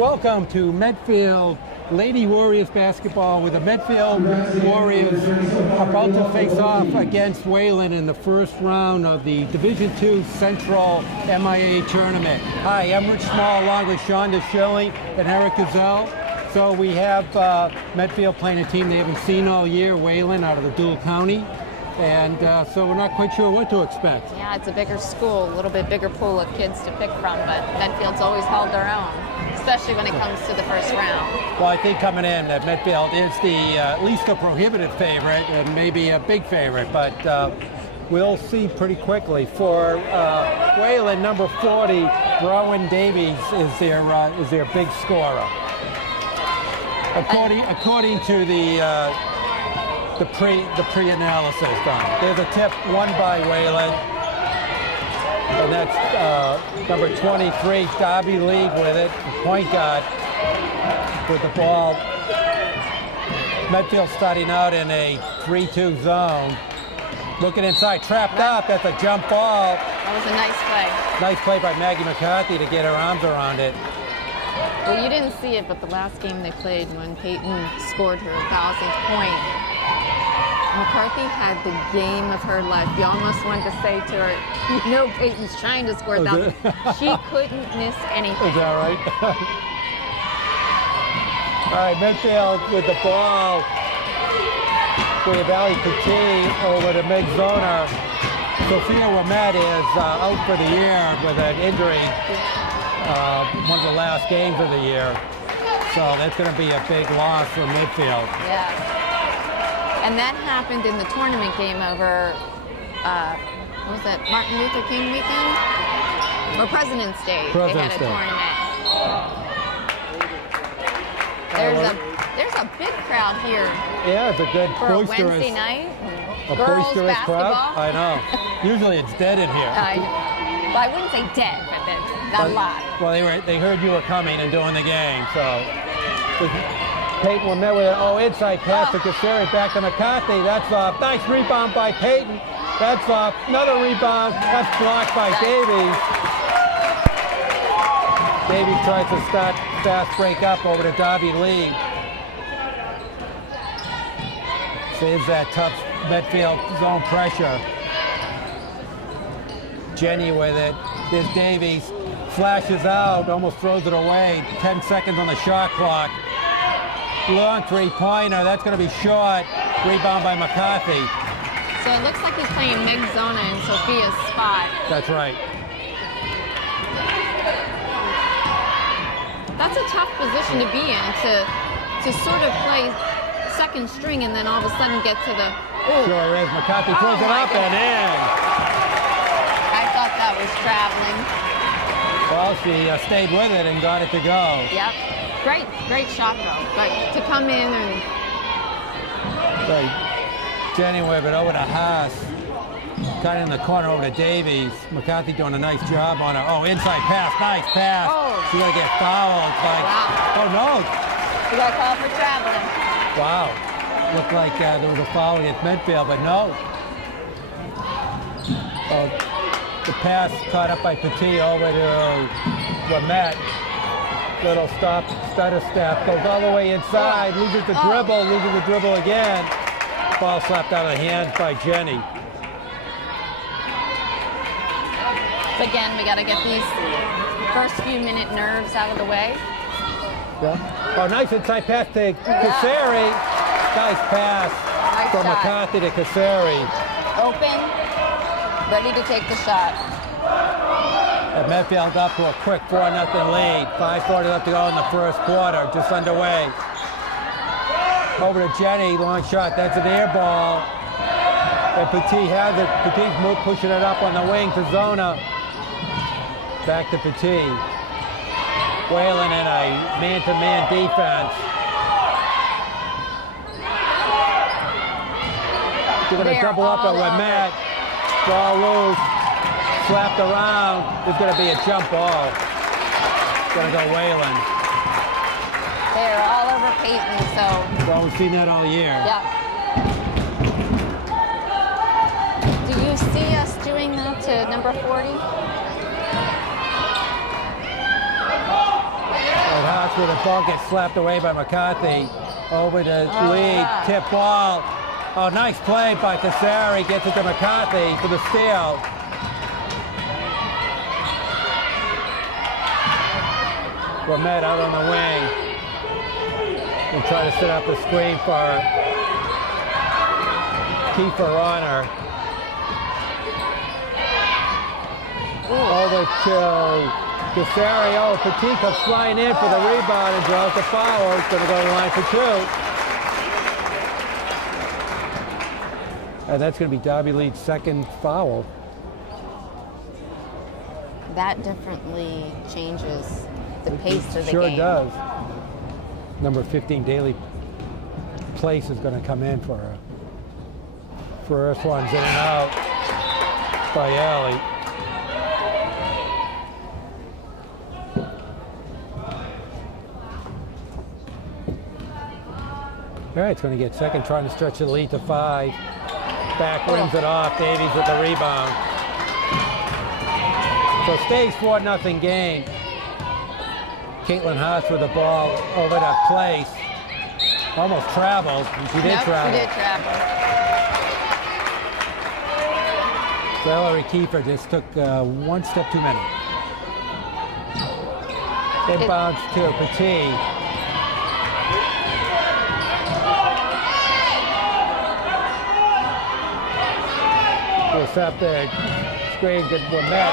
Welcome to Medfield Lady Warriors basketball, with the Medfield Warriors about to face off against Wayland in the first round of the Division II Central MIAA tournament. Hi, I'm Rich Small along with Sean DeShilling and Eric Gazelle. So we have Medfield playing a team they haven't seen all year, Wayland, out of the Dual County. And so we're not quite sure what to expect. Yeah, it's a bigger school, a little bit bigger pool of kids to pick from, but Medfield's always held their own, especially when it comes to the first round. Well, I think coming in that Medfield is the at least a prohibitive favorite and maybe a big favorite, but we'll see pretty quickly. For Wayland, number 40, Rowan Davies is their big scorer. According to the pre-analysis done. There's a tip won by Wayland, and that's number 23, Darby League with it, point guard with the ball. Medfield starting out in a 3-2 zone. Looking inside, trapped up, that's a jump ball. That was a nice play. Nice play by Maggie McCarthy to get her arms around it. Well, you didn't see it, but the last game they played when Peyton scored her 1,000th point, McCarthy had the game of her life. You almost wanted to say to her, you know Peyton's trying to score 1,000. She couldn't miss anything. Is that right? All right, Medfield with the ball. With Valley Petit over to Meg Zona. Sophia Wamet is out for the year with an injury. One of the last games of the year. So that's going to be a big loss for Medfield. Yeah. And that happened in the tournament game over, what was that, Martin Luther King weekend? Or President's Day. They had a tournament. There's a big crowd here. Yeah, it's a good for boisterous. A Wednesday night. A girls boisterous basketball. crowd. I know. Usually it's dead in here. Well, I wouldn't say dead, but not a lot. Well, they heard you were coming and doing the game, so. Peyton will met with an inside pass to Kasseri, back to McCarthy. That's off. Nice rebound by Peyton. That's off. Another rebound. That's blocked by Davies. Davies tries to start fast break up over to Darby Lee. Saves that tough Medfield zone pressure. Jenny with it. There's Davies. Flashes out, almost throws it away. 10 seconds on the shot clock. Long three-pointer, that's going to be short. Rebound by McCarthy. So it looks like he's playing Meg Zona in Sophia's spot. That's right. That's a tough position to be in, to sort of play second string and then all of a sudden get to the... Ooh. Sure is. McCarthy throws it up and in. I thought that was traveling. Well, she stayed with it and got it to go. Yep. Great shot though, but to come in and... So Jenny with it over to Haas. Cut it in the corner over to Davies. McCarthy doing a nice job on her. Oh, inside pass, nice pass. Oh. She's gonna get fouled. Wow. Oh no. We got called for traveling. Wow. Looked like there was a foul against Medfield, but no. Oh, the pass caught up by Petit over to Wamet. Little stutter step, goes all the way inside, loses the dribble again. Ball slapped out of the hands by Jenny. So again, we got to get these first few minute nerves out of the way. Yeah. Oh, nice inside pass to Kasseri. Nice pass from shot. McCarthy to Kasseri. Open, ready to take the shot. And Medfield up to a quick 4-0 lead. 5:40 left to go in the first quarter, just underway. Over to Jenny, long shot, that's an air ball. And Petit has it. Petit's pushing it up on the wing to Zona. Back to Petit. Wayland in a man-to-man defense. They're going to double up at Wamet. Ball loose. Slapped around. There's going to be a jump ball. It's going to go Wayland. They're all over Peyton, so... Well, we've seen that all year. Yep. Do you see us doing that to number 40? where the ball gets slapped away by McCarthy. Over to lead, yeah. tip ball. Oh, nice play by Cassari. Gets it to McCarthy for the steal. Wayland out on the wing. And try to set up the screen for Kiefer Honor. Over to Cassari. Oh, Petit comes flying in for the rebound and draws the foul. He's going to go to the line for 2. And that's going to be Derby Lee's second foul. That definitely changes the pace of the Sure game. does. Number 15, Daily Place, is going to come in for her. First one's in and out by Alley. All right, it's going to get second, trying to stretch the lead to 5. Back rims it off. Davies with the rebound. So stays 4-0 game. Caitlin Haas with the ball over to Place. Almost traveled. She did travel. She did travel. So Ellery Kiefer just took 1 step too many. Inbounds to Petit. Goes up there. Screen good for Matt.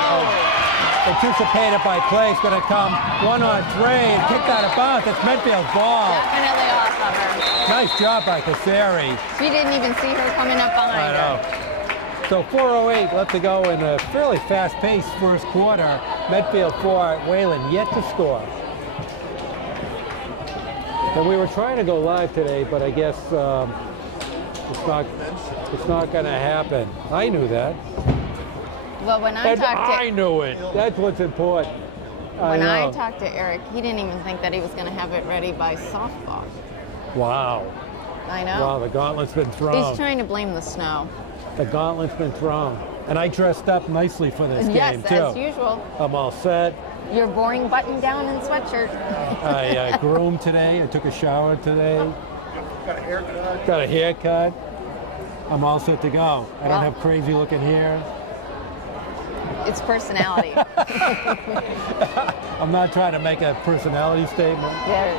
Anticipated by Place. Going to come 1-on-3 and kicked out of bounds. It's Medfield's ball. Definitely off of her. Nice job by Cassari. She didn't even see her coming up behind I know. her. So 4:08 left to go in a fairly fast-paced first quarter. Medfield 4, Wayland yet to score. And we were trying to go live today, but I guess it's not going to happen. I knew that. Well, when I And talked I to knew it. That's what's important. when I know. talked to Eric, he didn't even think that he was going to have it ready by softball. Wow. I know. Wow, the gauntlet's been thrown. He's trying to blame the snow. The gauntlet's been thrown. And I dressed up nicely for this game, too. Yes, as usual. I'm all set. Your boring button-down and sweatshirt. I groomed today. I took a shower today. Got a haircut. Got a haircut. I'm all set to go. I don't Well- have crazy looking hair. It's personality. I'm not trying to make a personality statement. Yeah.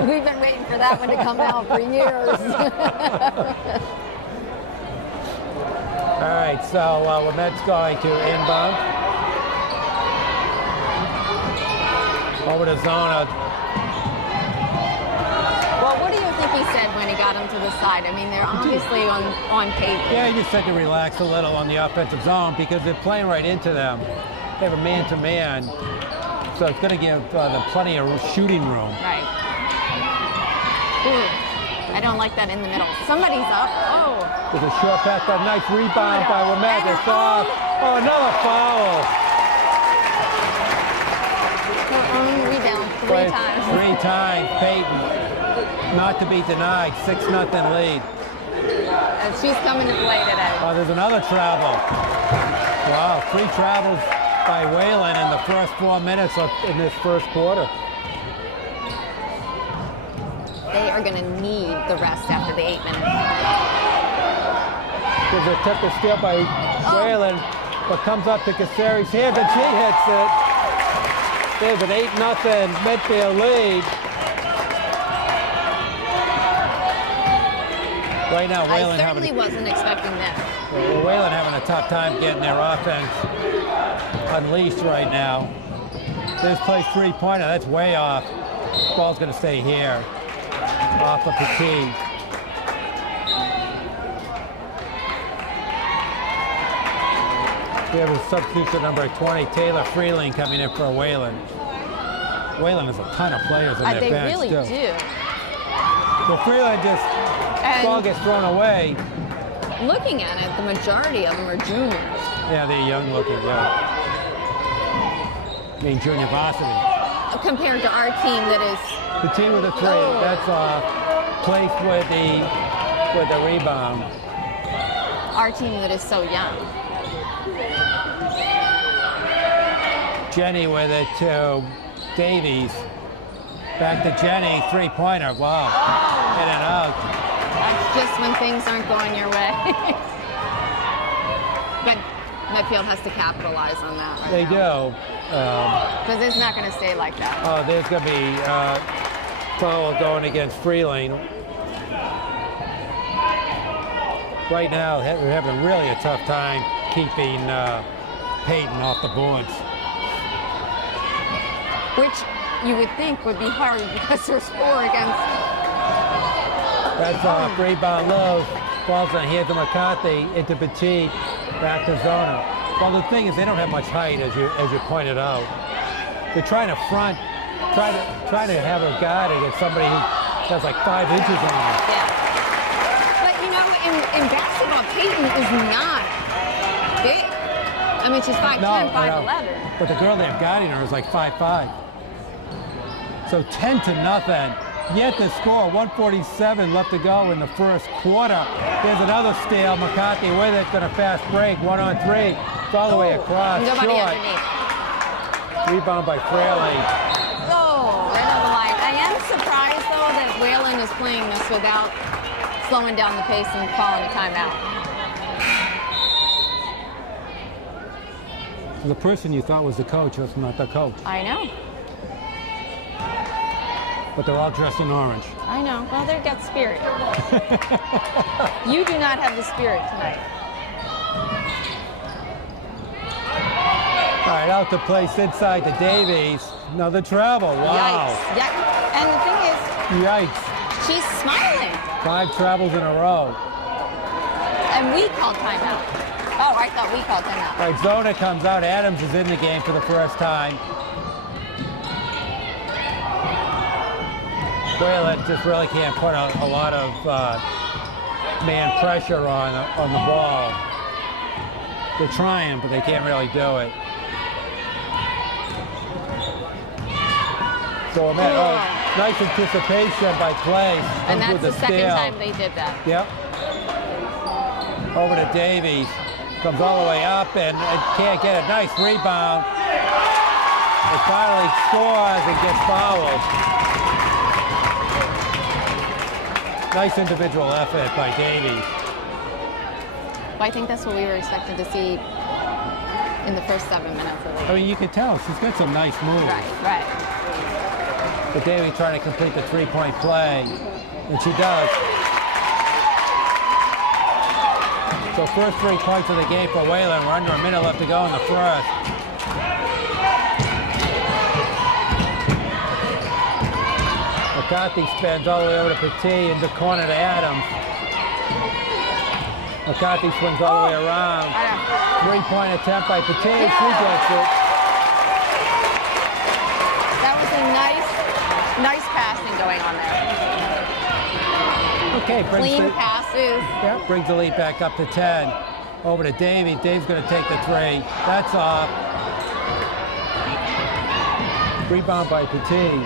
We've been waiting for that one to come out for years. All right, so Lamette's going to inbound. Over to Zona. Well, what do you think he said when he got him to the side? I mean, they're obviously on paper. Yeah, he just said to relax a little on the offensive zone because they're playing right into them. They have a man-to-man, so it's going to give them plenty of shooting room. Right. Ooh, I don't like that in the middle. Somebody's up. Oh. There's a short pass, but a nice rebound by Lamette. It's off. Oh, another foul. We down three times. 3 times. Peyton, not to be denied. 6-0 lead. And she's coming to play today. Oh, there's another travel. Wow, 3 travels by Wayland in the first 4 minutes in this first quarter. They are going to need the rest after the 8 minutes. There's a tip to steal by Wayland, but comes up to Cassari's hands, and she hits it. There's an 8-0 Medfield lead. Right now, Wayland I certainly wasn't expecting that. Wayland having a tough time getting their offense unleashed right now. This plays 3-pointer. That's way off. Ball's going to stay here. Off of Petit. We have a substitution number 20, Taylor Freeling, coming in for Wayland. Wayland has a ton of players on their They bench, really too. do. So Freeland just, ball gets thrown away. Looking at it, the majority of them are juniors. Yeah, they're young looking, yeah. I mean, junior varsity. Compared to our team that is... Petit with a 3, Oh. that's off. Placed with the rebound. Our team that is so young. Jenny with it to Davies. Back to Jenny, three-pointer. Wow. In and out. That's just when things aren't going your way. But Medfield has to capitalize on that right They now. do. Because it's not going to stay like that. Oh, there's going to be foul going against Freeling. Right now, we're having really a tough time keeping Peyton off the boards. Which you would think would be hard because there's 4 against. That's off, rebound low, falls on here to McCarthy, into Petit, back to Zona. Well, the thing is, they don't have much height, as you pointed out. They're trying to front, trying to have her guarded against somebody who has like 5 inches on her. Yeah. But you know, in basketball, Peyton is not big. I mean, she's 5'10", 5'11". But the girl they have guarding her is like 5'5". So 10-0. Yet to score, 1:47 left to go in the first quarter. There's another steal. McCarthy with it, going to fast break, 1-on-3, all the way across. Nobody short. underneath. Rebound by Fraley. Oh, right on the line. I am surprised though that Wayland is playing this without slowing down the pace and calling a timeout. The person you thought was the coach was not the coach, I know. but they're all dressed in orange. I know. Well, they've got spirit. You do not have the spirit tonight. All right, out to place inside to Davies. Another travel. Wow. Yikes. Yikes. And the thing is, Yikes. she's smiling. 5 travels in a row. And we called timeout. Oh, I thought we called timeout. All right, Zona comes out. Adams is in the game for the first time. Wayland just really can't put a lot of man pressure on the ball. They're trying, but they can't really do it. So, nice anticipation by Clay. And that's with the second steal. time they did that. Yep. Over to Davies. Comes all the way up and can't get a nice rebound. It finally scores and gets fouled. Nice individual effort by Davies. Well, I think that's what we were expecting to see in the first 7 minutes of it. I mean, you can tell she's got some nice moves. Right. But Davies trying to complete the three-point play, and she does. So first 3 points of the game for Wayland. We're under a minute left to go in the first. McCarthy spins all the way over to Petit into corner to Adams. McCarthy swings all the way around. 3-point attempt by Petit. Yeah. She gets it. That was a nice passing going on there. Okay, Clean passes. Yeah, brings the lead back up to 10. Over to Davey. Dave's going to take the 3. That's off. Rebound by Petit.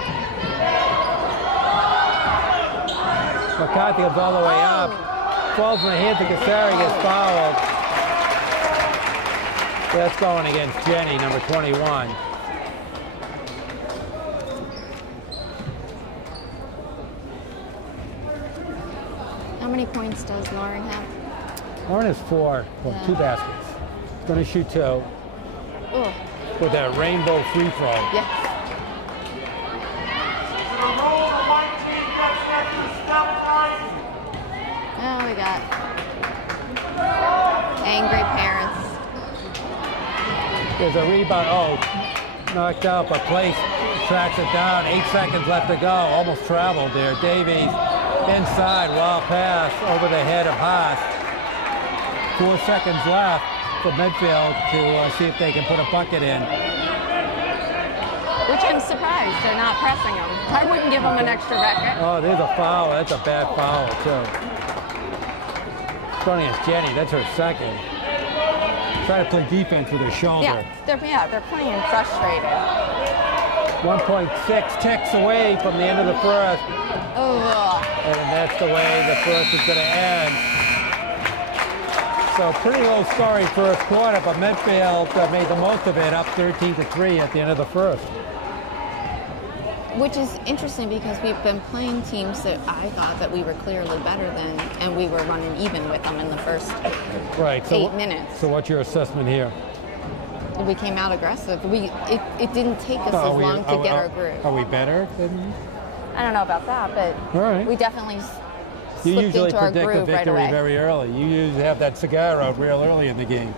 McCarthy goes all the way up. Falls in the hands of Cassari, gets fouled. That's going against Jenny, number 21. How many points does Lauren have? Lauren has 4, well, 2 baskets. Going to shoot 2 Oh, with that rainbow free throw. yes. Oh, we got angry parents. There's a rebound. Oh, knocked out, but Place tracks it down. 8 seconds left to go. Almost traveled there. Davies inside, wild pass over the head of Haas. 4 seconds left for Medfield to see if they can put a bucket in. Which I'm surprised they're not pressing them. I wouldn't give them an extra record. Oh, there's a foul. That's a bad foul, too. It's going against Jenny. That's her second. Try to play defense with her shoulder. Yeah, they're playing frustrated. 1.6 ticks away from the end of the first. Oh, And that's the way the first is going to end. So pretty low scoring first quarter, but Medfield made the most of it, up 13-3 at the end of the first. Which is interesting because we've been playing teams that I thought that we were clearly better than, and we were running even with them in the first Right. So 8 minutes. So what's your assessment here? We came out aggressive. It didn't take us as long to get our groove. Are we better than? I don't know about that, but All right. we definitely You slipped usually into our predict a groove right victory away. very early. You usually have that cigar out real early in the game.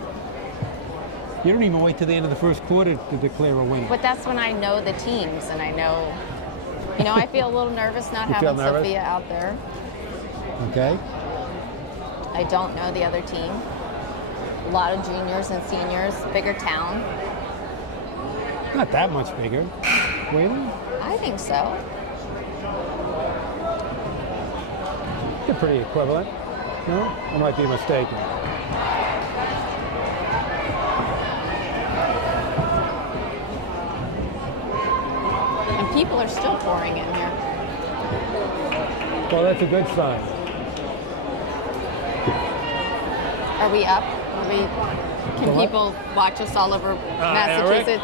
You don't even wait till the end of the first quarter to declare a win. But that's when I know the teams, and I know, I feel a little nervous not You feel having nervous? Sophia out there. Okay. I don't know the other team. A lot of juniors and seniors, bigger town. Not that much bigger. Wayland? I think so. They're pretty equivalent. No? I might be mistaken. And people are still pouring in here. Well, that's a good sign. Are we up? Can The what? people watch us all over Massachusetts?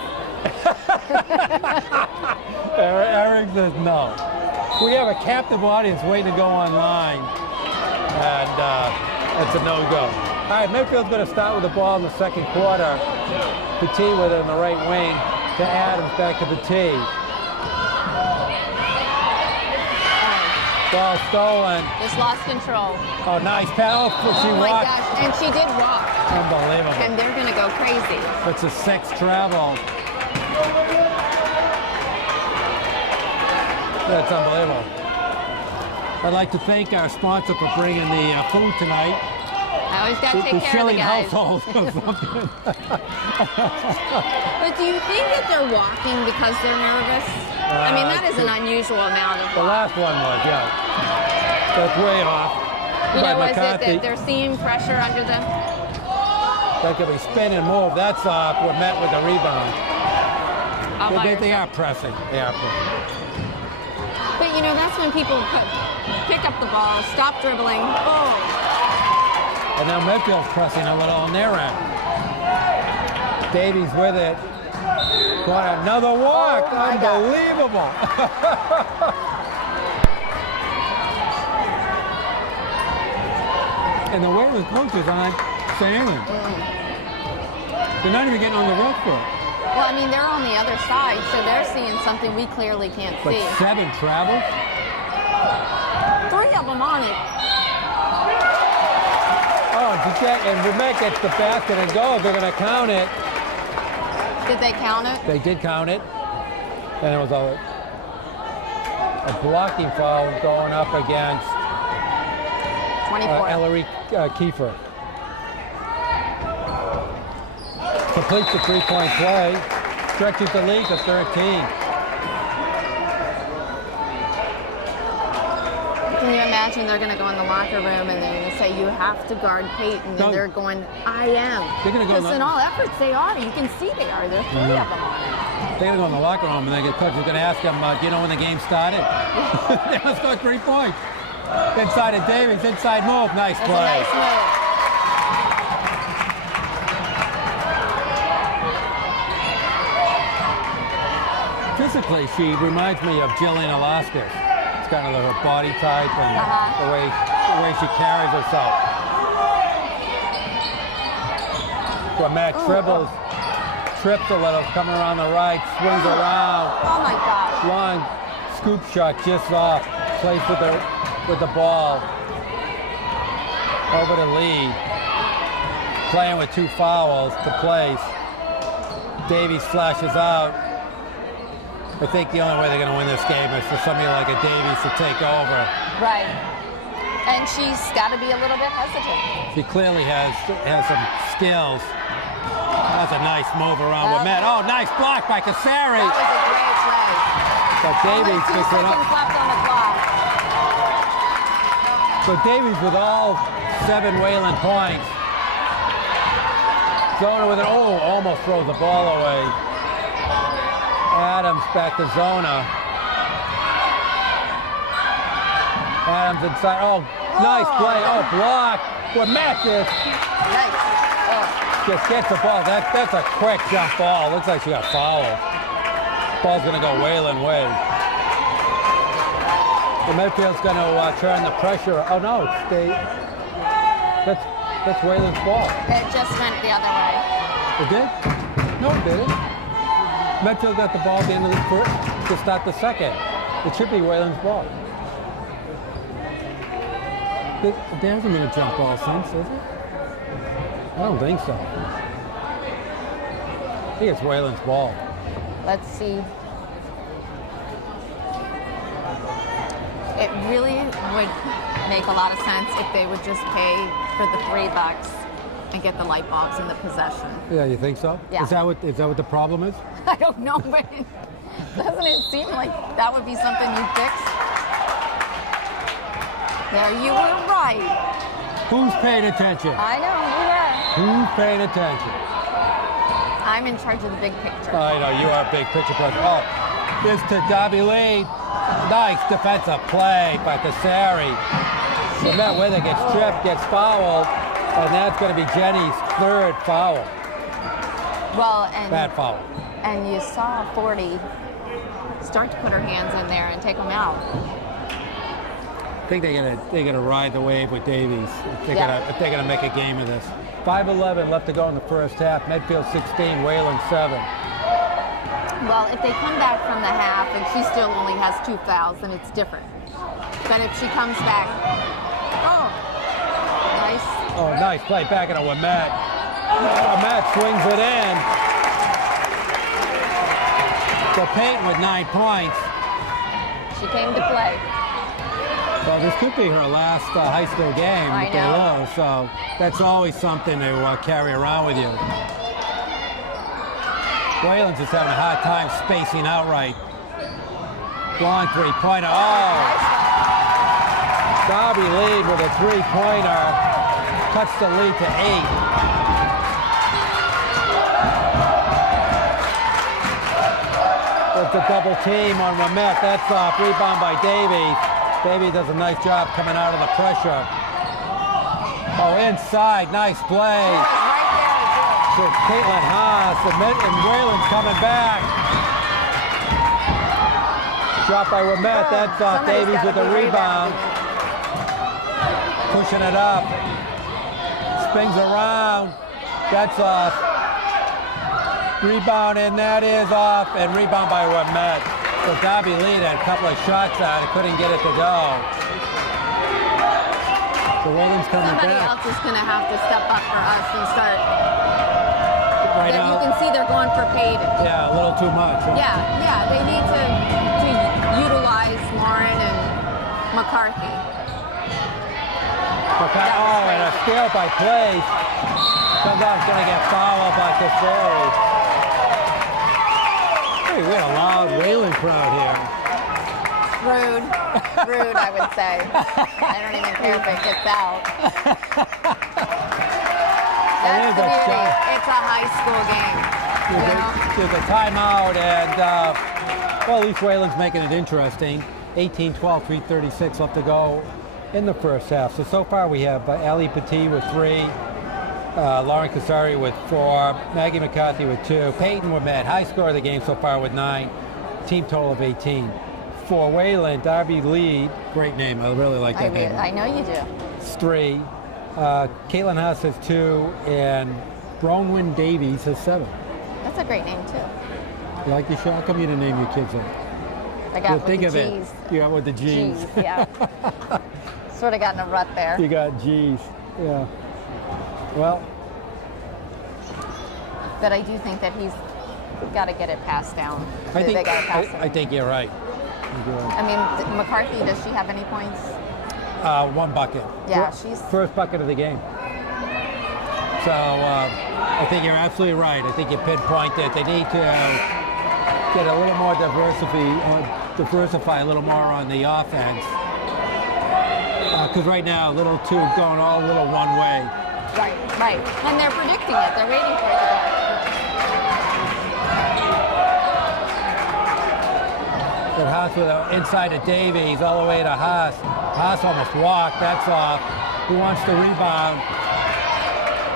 Eric says no. We have a captive audience waiting to go online, and it's a no-go. All right, Medfield's going to start with the ball in the second quarter. The tee with it in the right wing to Adams, back to the tee. Ball stolen. Just lost control. Oh, nice paddle. She Oh my walked. gosh, and she did walk. Unbelievable. And they're going to go crazy. It's a 6 travel. That's unbelievable. I'd like to thank our sponsor for bringing the food tonight. I always got to take The care of the Schilling guys. household or something. But do you think that they're walking because they're nervous? I mean, that is an unusual amount of The walk. last one was, yeah. That's way off. You But know, is it McCarthy, that they're seeing pressure under them? that could be spin and move. That's off. We're met with the rebound. All by They are yourself. pressing. They are pressing. But that's when people pick up the ball, stop dribbling. Oh, And now Medfield's pressing a little on their end. Davies with it. Got another walk. Oh, my God. Unbelievable. And the Wayland coaches aren't saying it. They're not even getting on the rough foot. well, I mean, they're on the other side, so they're seeing something we clearly can't But see. 7 travels? 3 of them on it. Oh, and Lumet gets the basket and goes. They're going to count it. Did they count it? They did count it. And it was a blocking foul going up against 24. Ellery Kiefer. Completes the 3-point play. Stretches the lead to 13. Can you imagine they're going to go in the locker room and they're going to say, you have to guard Peyton, No. and they're going, I am. They're gonna go in Because the- in all efforts, they are. You can see they are. There's 3 of them on it. They're going to go in the locker room and they get coach is going to ask them, do you know when the game started? They must go 3 points. Inside of Davies, inside move. Nice That's play. a nice move. Physically, she reminds me of Jillian Alaska. It's kind of her body type and the way she carries herself. Well, Matt trips a little, coming around the right, swings around. Oh my gosh. Long scoop shot just off. Plays with the ball. Over the lead. Playing with 2 fouls to place. Davies flashes out. I think the only way they're going to win this game is for somebody like a Davies to take over. Right. And she's got to be a little bit hesitant. She clearly has some skills. That's a nice move around with Matt. Oh, nice block by Cassari. That was a great play. But Davies Only 2 picks it seconds up. left on the clock. So Davies with all 7 Wayland points. Zona with almost throws the ball away. Adams back to Zona. Adams inside. Oh, nice play. Oh, block. What matches? Nice. Oh. Just gets the ball. That's a quick jump ball. Looks like she got fouled. Ball's gonna go Wayland way. The Medfield's going to turn the pressure. Oh no, that's Wayland's ball. It just went the other way. It did? No, it didn't. Medfield got the ball at the end of the first to start the second. It should be Wayland's ball. There hasn't been a jump ball since, is it? I don't think so. I think it's Wayland's ball. Let's see. It really would make a lot of sense if they would just pay for the $3 and get the light bulbs in the possession. Yeah, you think so? Yeah. Is that what the problem is? I don't know, but doesn't it seem like that would be something you'd fix? There, you were right. Who's paying attention? I know, you were. Who's paying attention? I'm in charge of the big picture. I know, you are a big picture person. Oh, this to Darby Lee. Nice defensive play by Cassari. That way they get stripped, gets fouled, and that's going to be Jenny's third foul. Well, and Bad foul. And you saw 40 start to put her hands in there and take them out. I think they're gonna ride the wave with Davies. If they're gonna make a game of this. 5:11 left to go in the first half. Medfield 16, Wayland 7. Well, if they come back from the half and she still only has 2 fouls, then it's different. But if she comes back, oh, nice. Oh, nice play back into Wayland. Wayland swings it in. So Peyton with 9 points. She came to play. Well, this could be her last high school game I with the know. low, so that's always something to carry around with you. Wayland's just having a hard time spacing out right. Long three-pointer. Oh! Darby lead with a three-pointer. Cuts the lead to 8. There's a double team on Wayland. That's off. Rebound by Davies. Davies does a nice job coming out of the pressure. Oh, inside. Nice play. To Caitlin Haas. And Wayland's coming back. Shot by Wayland. That's off. Davies with the rebound. Pushing it up. Spins around. That's off. Rebound, and that is off. And rebound by Wayland. So Darby Lee had a couple of shots out. It couldn't get it to go. So Wayland's coming Somebody back. else is going to have to step up for us and start. Right now. You can see they're going for Peyton. Yeah, a little too much. Huh? Yeah, they need to utilize Lauren and McCarthy. Oh, and a steal by Place. Sometimes going to get fouled by Cassari. Hey, we had a loud Wayland crowd here. Rude, I would say. I don't even care if it gets out. That's the beauty. It's a high school game. There's a timeout, and well, at least Wayland's making it interesting. 18-12, 3:36 left to go in the first half. So far we have Ali Petit with 3, Lauren Cassari with 4, Maggie McCarthy with 2, Peyton Wayland, high score of the game so far with 9, team total of 18. For Wayland, Darby Lee, great name, I really like that name. I know you do. It's 3, Caitlin Haas has 2, and Bronwyn Davies has 7. That's a great name too. You like your show? How come you didn't name your kids that? I got Think with of the it. G's. You got with the G's. G's, yeah. Sort of got in a rut there. You got G's, yeah. Well, But I do think that he's got to get it passed down. I They gotta pass him. think you're right. I mean, McCarthy, does she have any points? 1 bucket. Yeah, she's... First bucket of the game. So I think you're absolutely right. I think you pinpointed. They need to get a little more diversify a little more on the offense. Because right now, a little too going all a little one way. Right. And they're predicting it. They're waiting for it to go. But Haas with inside of Davies, all the way to Haas. Haas almost walked. That's off. Who wants the rebound?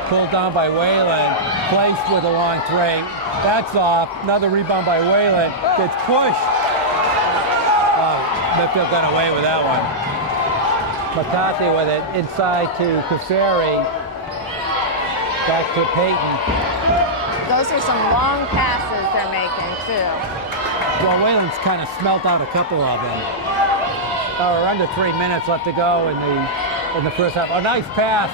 Pulled down by Wayland. Placed with a long 3. That's off. Another rebound by Wayland. Gets pushed. Medfield got away with that one. McCarthy with it inside to Kuseri. Back to Peyton. Those are some long passes they're making, too. Well, Wayland's kind of smelt out a couple of them. We're under 3 minutes left to go in the first half. Oh, nice pass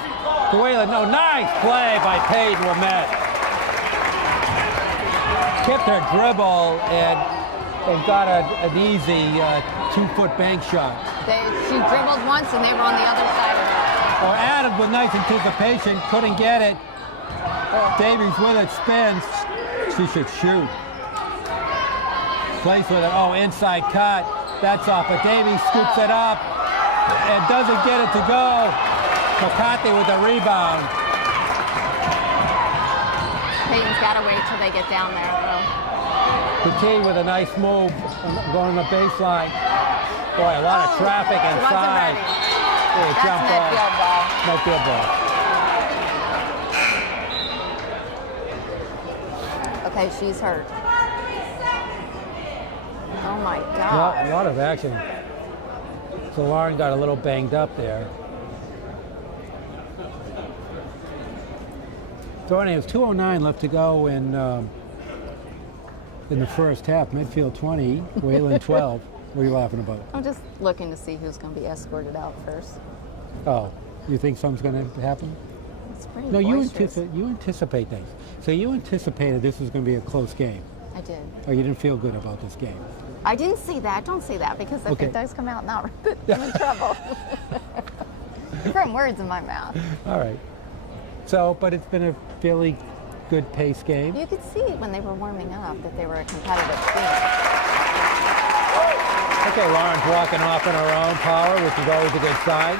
to Wayland. No, nice play by Peyton Wimette. Kept her dribble and got an easy 2-foot bank shot. She dribbled once and they were on the other side of it. Or Adams with nice anticipation, couldn't get it. Davies with it, spins. She should shoot. Plays with it. Oh, inside cut. That's off, but Davies scoops it up and doesn't get it to go. McCarthy with the rebound. Peyton's got to wait till they get down there, though. Petit with a nice move going on the baseline. Boy, a lot of traffic inside. That's Medfield ball. Medfield ball. Okay, she's hurt. Oh my God. A lot of action. So Lauren got a little banged up there. So anyway, it's 2:09 left to go in the first half. Medfield 20, Wayland 12. What are you laughing about? I'm just looking to see who's going to be escorted out first. Oh, you think something's going to happen? It's pretty No, boisterous. you anticipate things. So you anticipated this was going to be a close game. I did. Or you didn't feel good about this game. I didn't say that. Don't say that, because if Okay. it does come out now, I'm in trouble. You're putting words in my mouth. All right. So, but it's been a fairly good pace game. You could see when they were warming up that they were a competitive team. Okay, Lauren's walking off in her own power, which is always a good sign.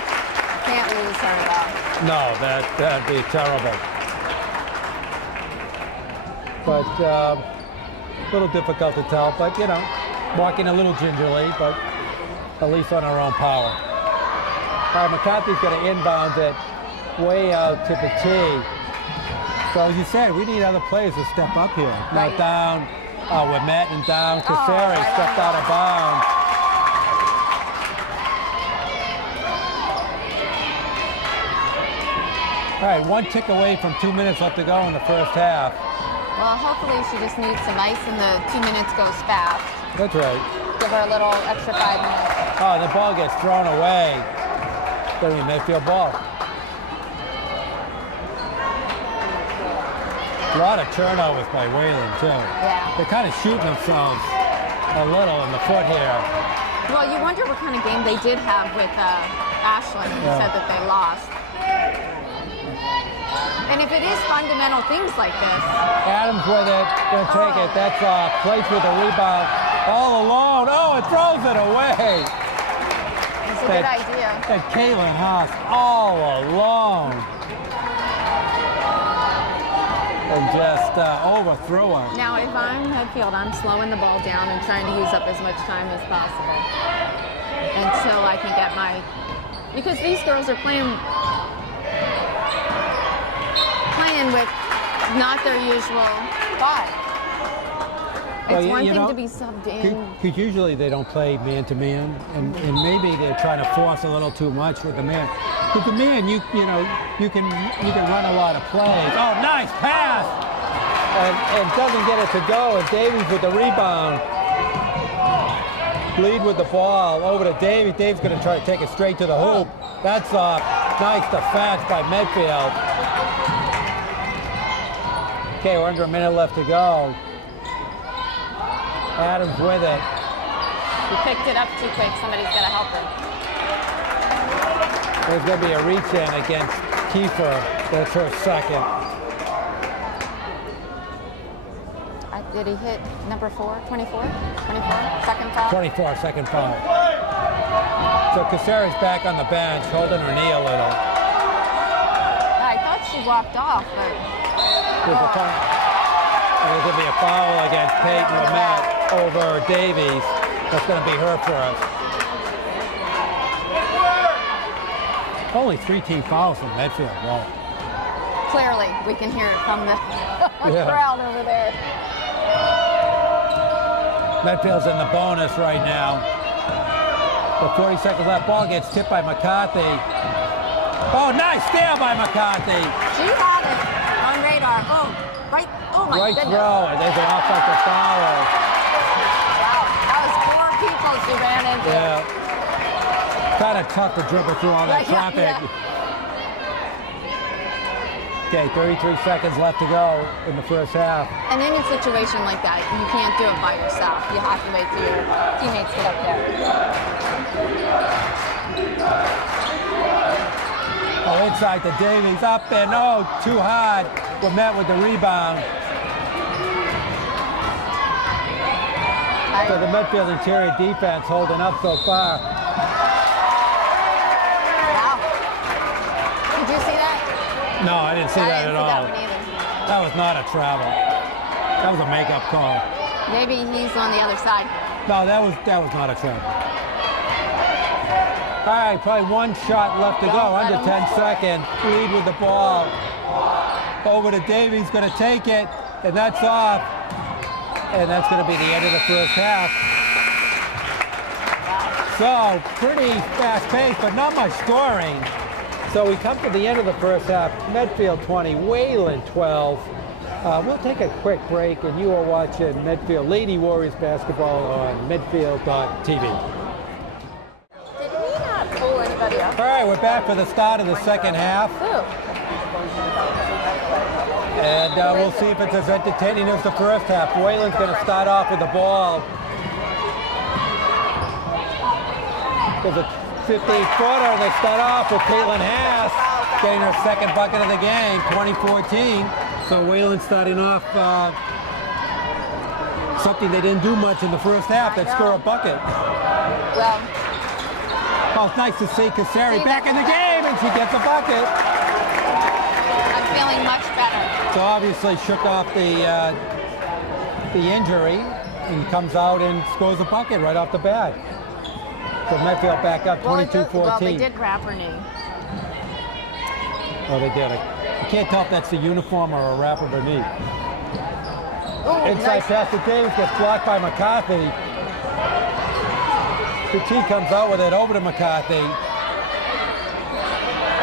Can't lose her, though. No, that'd be terrible. But a little difficult to tell, but you know, walking a little gingerly, but at least on her own power. All right, McCarthy's going to inbound it way out to the tee. So as you said, we need other players to step up here. Now Right. down, Wimette and down. Kuseri right stepped on. out of bounds. All right, one tick away from 2 minutes left to go in the first half. Well, hopefully she just needs some ice and the 2 minutes goes fast. That's right. Give her a little extra 5 minutes. Oh, the ball gets thrown away. Going to be Medfield ball. A lot of turnovers by Wayland, too. Yeah. They're kind of shooting themselves a little in the foot here. Well, you wonder what kind of game they did have with Ashland. You Yeah. said that they lost. And if it is fundamental things like this, Adams with it, gonna take it. That's Place with the rebound, all alone. Oh, it throws it away. it's a good idea. And Caitlin Haas all alone. And just overthrew her. Now, if I'm Medfield, I'm slowing the ball down and trying to use up as much time as possible until I can get my... Because these girls are playing with not their usual vibe. Well, It's one you thing know, to be subbed in. Because usually they don't play man-to-man, and maybe they're trying to force a little too much with the man. With the man, you can run a lot of plays. Oh, nice pass! And doesn't get it to go, and Davies with the rebound. Lead with the ball over to Davies. Davies going to try to take it straight to the hoop. That's nice defense by Medfield. Okay, we're under a minute left to go. Adams with it. She picked it up too quick. Somebody's got to help her. There's going to be a reach-in against Kiefer. That's her second. Did he hit number 4? 24? 24? Second foul? 24, second foul. So Kuseri's back on the bench, holding her knee a little. I thought she walked off, but... There's going to be a foul against Peyton Wimette over Davies. That's going to be her first. Only 3 team fouls from Medfield. Wow. Clearly, we can hear it from the Yeah. crowd over there. Medfield's in the bonus right now. The 40 seconds left. Ball gets tipped by McCarthy. Oh, nice steal by McCarthy. She had it on radar. Oh, right. Oh, my Right goodness. throw, and there's an offensive foul. Wow. That was 4 people she ran into. Yeah. Kind of tough to dribble through all that Yeah, traffic. yeah. Okay, 33 seconds left to go in the first half. And in a situation like that, you can't do it by yourself. You have to wait till your teammates get up there. Oh, inside to Davies, up and oh, too hard. We're met with the rebound. So the Medfield interior defense holding up so far. Wow. Did you see that? No, I didn't see that at all. I didn't see that one either. That was not a travel. That was a makeup call. Maybe he's on the other side. No, that was not a travel. All right, probably one shot left to go, Don't let under him 10 seconds. Lead with the ball. Over to Davies, going to take it, and that's off. And that's going to be the end of the first half. So, pretty fast pace, but not much scoring. So we come to the end of the first half. Medfield 20, Wayland 12. We'll take a quick break, and you are watching Medfield Lady Warriors basketball on Medfield.tv. Did he not pull anybody up? All right, we're back for the start of the second half, Who? and we'll see if it's as entertaining as the first half. Wayland's going to start off with the ball. There's a 15-footer, and they start off with Caitlin Haas getting her second bucket of the game, 2014. So Wayland starting off something they didn't do much in the first half, that score a bucket. Well, Oh, it's nice to see Kasari back in the game, and she gets a bucket. I'm feeling much better. So obviously shook off the injury and comes out and scores a bucket right off the bat. So Medfield back up 22-14. Well, they did wrap her knee. Oh, they did. I can't tell if that's the uniform or a wrap of her knee. Ooh, Inside nice. pass to Davis, gets blocked by McCarthy. Petit comes out with it over to McCarthy.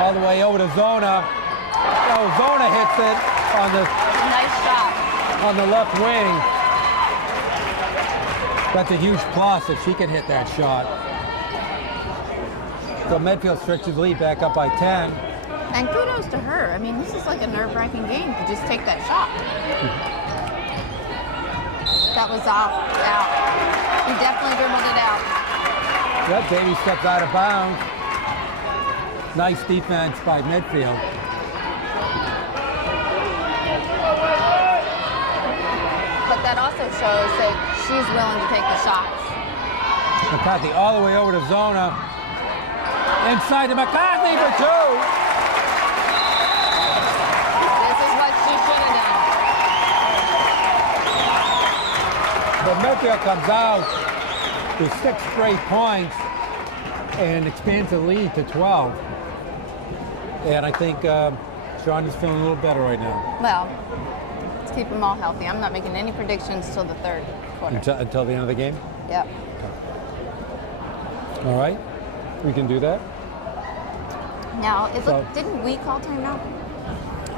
All the way over to Zona. Oh, Zona hits it on the Nice shot. on the left wing. That's a huge plus if she can hit that shot. So Medfield stretches the lead back up by 10. And kudos to her. I mean, this is like a nerve-wracking game to just take that shot. That was out. He definitely dribbled it out. Yep, Davey steps out of bounds. Nice defense by Medfield. But that also shows that she's willing to take the shots. McCarthy all the way over to Zona. Inside to McCarthy for 2. This is what she should have done. But Medfield comes out with 6 straight points and expands the lead to 12. And I think Sean is feeling a little better right now. Well, let's keep them all healthy. I'm not making any predictions till the third quarter. Until the end of the game? Yep. All right. We can do that? Now, So- didn't we call timeout?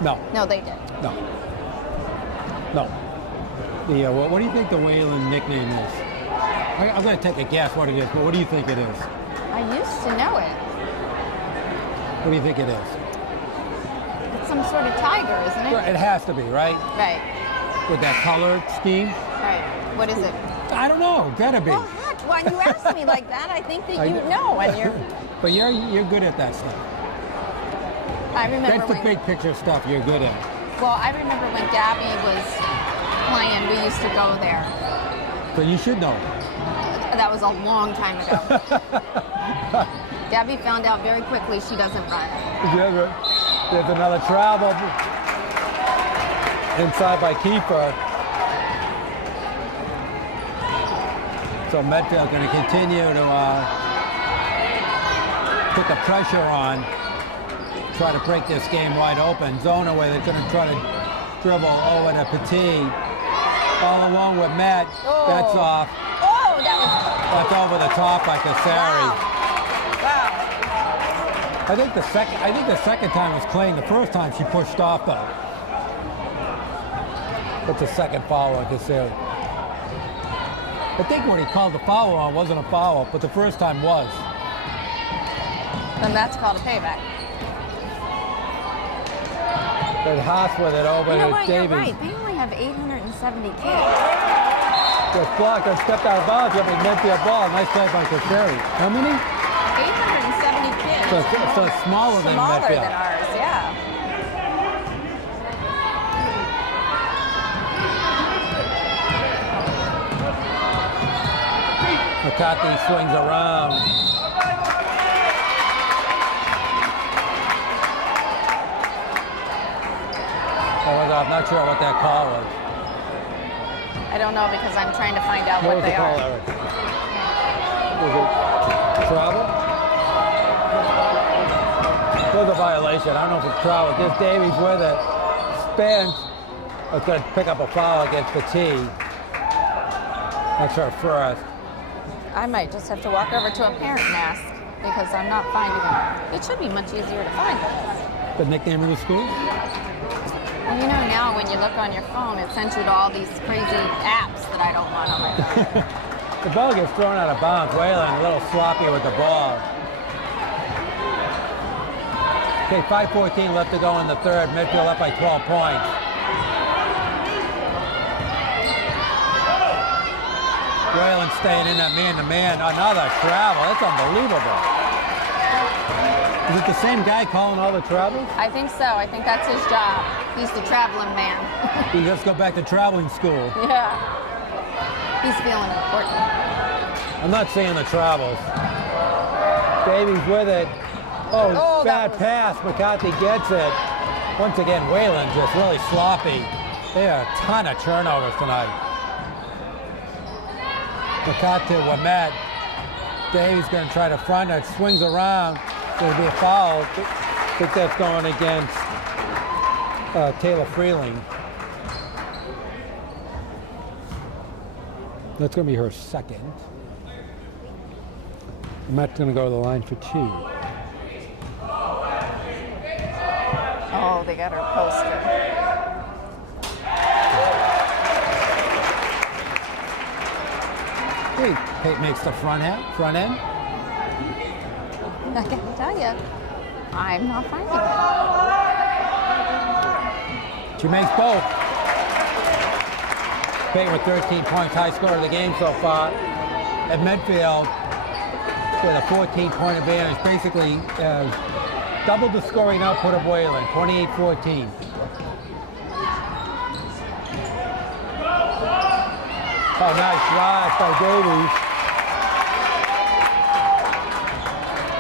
No. No, they did. No. No. What do you think the Wayland nickname is? I'm going to take a guess what it is, but what do you think it is? I used to know it. What do you think it is? It's some sort of tiger, isn't it? It has to be, right? Right. With that color scheme? Right. What is it? I don't know. Gotta be. Well, heck, when you ask me like that, I think that I you know. know, and you're. But you're good at that stuff. I remember That's the when. big picture stuff you're good at. Well, I remember when Gabby was playing, we used to go there. So you should know. That was a long time ago. Gabby found out very quickly she doesn't run. There's another travel inside by Kiefer. So Medfield going to continue to put the pressure on, try to break this game wide open. Zona where they're going to try to dribble over to Petit. All along with Matt. Oh. That's off. Oh, that was. That's over the top by Kasari. Wow. I think the second time was clean. The first time she pushed off though. That's the second foul I could say. I think what he called the foul on wasn't a foul, but the first time was. Then that's called a payback. But Haas with it over You know to what? You're Davies. right. They only have 870 kids. Just blocked and stepped out of bounds. I mean, Medfield ball. Nice play by Terry. How many? 870 kids. So it's smaller than Medfield. Than ours, yeah. McCarthy swings around. I'm not sure what that call was. I don't know because I'm trying to find out What what was they the call, are. Eric? Was it travel? It was a violation. I don't know if it's travel. Just Davies with it. Spins. It's going to pick up a foul against Petit. That's her first. I might just have to walk over to a parent and ask because I'm not finding it. It should be much easier to find. The nickname of the school? Well, you know, now when you look on your phone, it sends you to all these crazy apps that I don't want on my phone. The ball gets thrown out of bounds. Wayland a little sloppy with the ball. Okay, 5:14 left to go in the third. Medfield up by 12 points. Wayland staying in that man-to-man. Another travel. That's unbelievable. Is it the same guy calling all the travels? I think so. I think that's his job. He's the traveling man. He just go back to traveling school. Yeah. He's feeling important. I'm not saying the travels. Davies with it. Oh, bad pass. McCarthy gets it. Once again, Wayland just really sloppy. There are a ton of turnovers tonight. McCarthy with Matt. Davies going to try to front it. Swings around. There'll be a foul. I think that's going against Taylor Freeling. That's going to be her second. Matt's going to go to the line for 2. Oh, they got her poster. Hey, Kate makes the front end. I can tell you, I'm not finding it. She makes both. Payton with 13 points, high score of the game so far. At Medfield, with a 14-point advantage, basically double the scoring output of Wayland, 28-14. Oh, nice drive by Davies.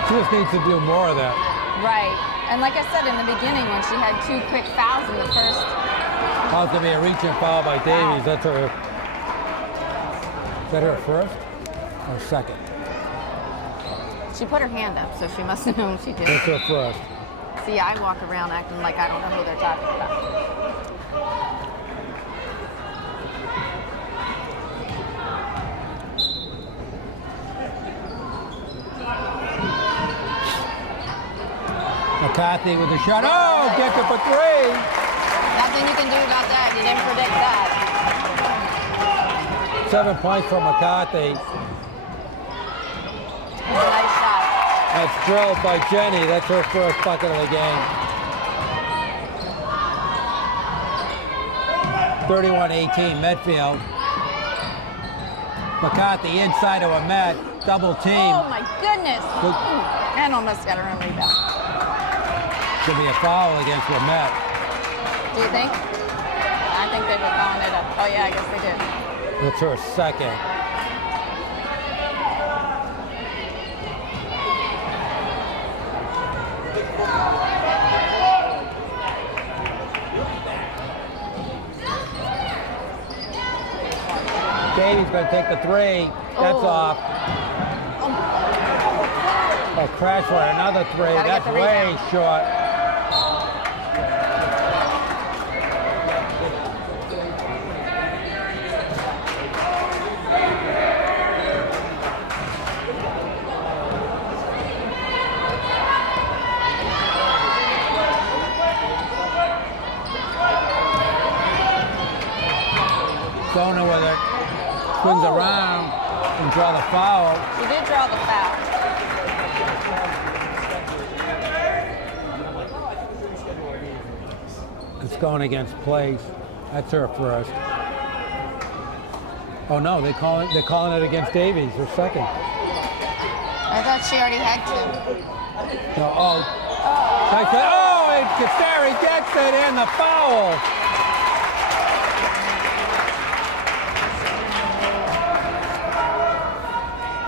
She just needs to do more of that. Right. And like I said in the beginning, when she had 2 quick fouls in the first. Foul's going to be a reaching foul by Davies. That's her. Is that her first or second? She put her hand up, so she must have known she did. That's her first. See, I walk around acting like I don't know who they're talking about. McCarthy with the shot. Oh, gets it for 3. Nothing you can do about that. You didn't predict that. 7 points for McCarthy. Nice shot. That's drilled by Jenny. That's her first bucket of the game. 31-18, Medfield. McCarthy inside of a Met. Double team. Oh my goodness. And almost got her own rebound. Should be a foul against Lamette. Do you think? I think they were calling it up. Oh yeah, I guess they did. That's her second. Davies going to take the 3. That's off. Oh, crash for another 3. That's way short. swings around and draw the foul. He did draw the foul. It's going against Place. That's her first. Oh no, they're calling it against Davies, her second. I thought she already had two. No, Nice play. Oh, and Cassari gets it and the foul.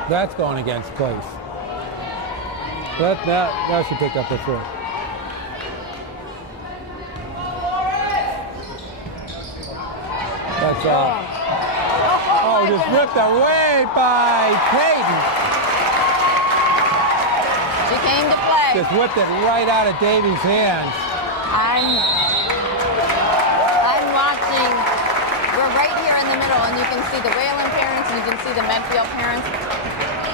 That's going against Place. Now she picked up the throw. That's oh, just ripped away by Peyton. She came to play. Just whipped it right out of Davies' hands. I'm watching. We're right here in the middle, and you can see the Wayland parents, and you can see the Medfield parents.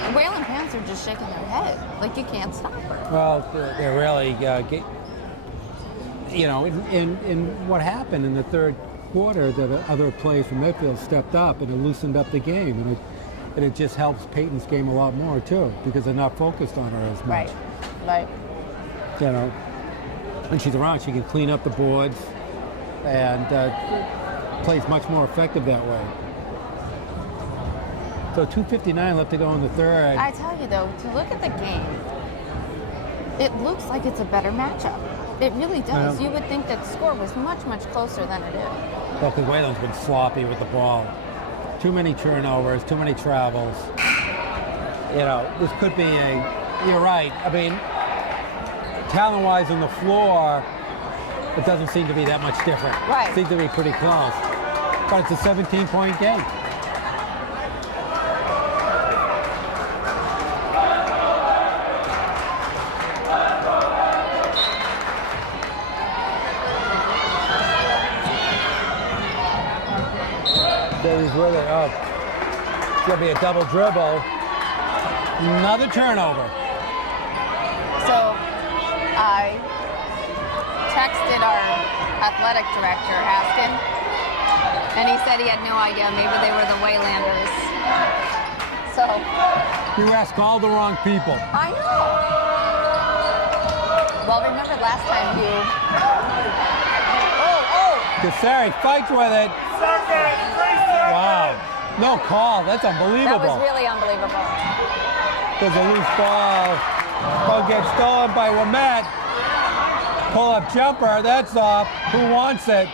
The Wayland parents are just shaking their head, like you can't stop her. Well, they're really, in what happened in the third quarter, that other players from Medfield stepped up and it loosened up the game, and it just helps Peyton's game a lot more too, because they're not focused on her as much. Right. You know, when she's around, she can clean up the boards and plays much more effective that way. So 2:59 left to go in the third. I tell you though, to look at the game, it looks like it's a better matchup. It really does. Yeah. You would think that the score was much, much closer than it is. Well, because Wayland's been sloppy with the ball. Too many turnovers, too many travels. This could be you're right. I mean, talent-wise on the floor, it doesn't seem to be that much different. Right. It seems to be pretty close. But it's a 17-point game. Davies with it. Oh, it's going to be a double dribble. Another turnover. So I texted our athletic director, Askin, and he said he had no idea. Maybe they were the Waylanders. So You asked all the wrong people. I know. Well, remember last time you. Cassari fights with it. Wow. No call. That's unbelievable. That was really unbelievable. There's a loose ball. Ball gets stolen by Wamet. Pull-up jumper. That's off. Who wants it?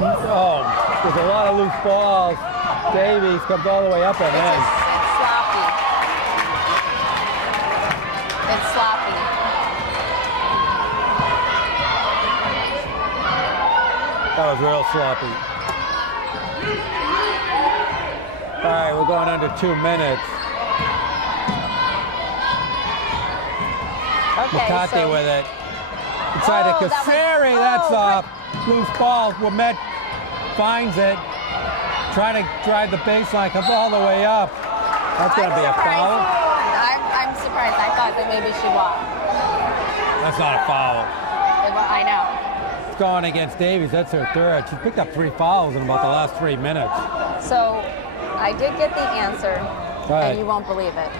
Oh, there's a lot of loose balls. Davies comes all the way up and in. It's sloppy. It's sloppy. That was real sloppy. All right, we're going under 2 minutes. Okay, McCarthy with it. Inside to Cassari, that's off. Loose ball. Wamet finds it. Trying to drive the baseline, comes all the way up. That's going to be a foul. I'm surprised. I thought that maybe she walked. That's not a foul. I know. It's going against Davies. That's her third. She picked up 3 fouls in about the last 3 minutes. So I did get the answer, Right. and you won't believe it.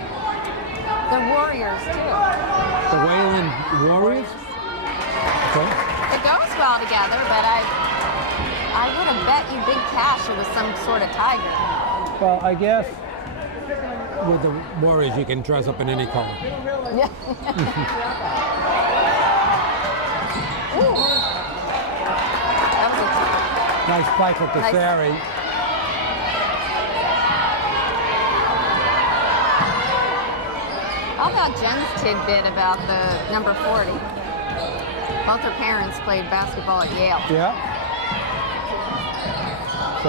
The Warriors, too. The Wayland Warriors? Okay. It goes well together, but I would have bet you big cash it was some sort of tiger. Well, I guess with the Warriors, you can dress up in any color. Yeah. Ooh. That was a Nice fight for Cassari. How about Jen's tidbit about the number 40? Both her parents played basketball at Yale. Yeah. So,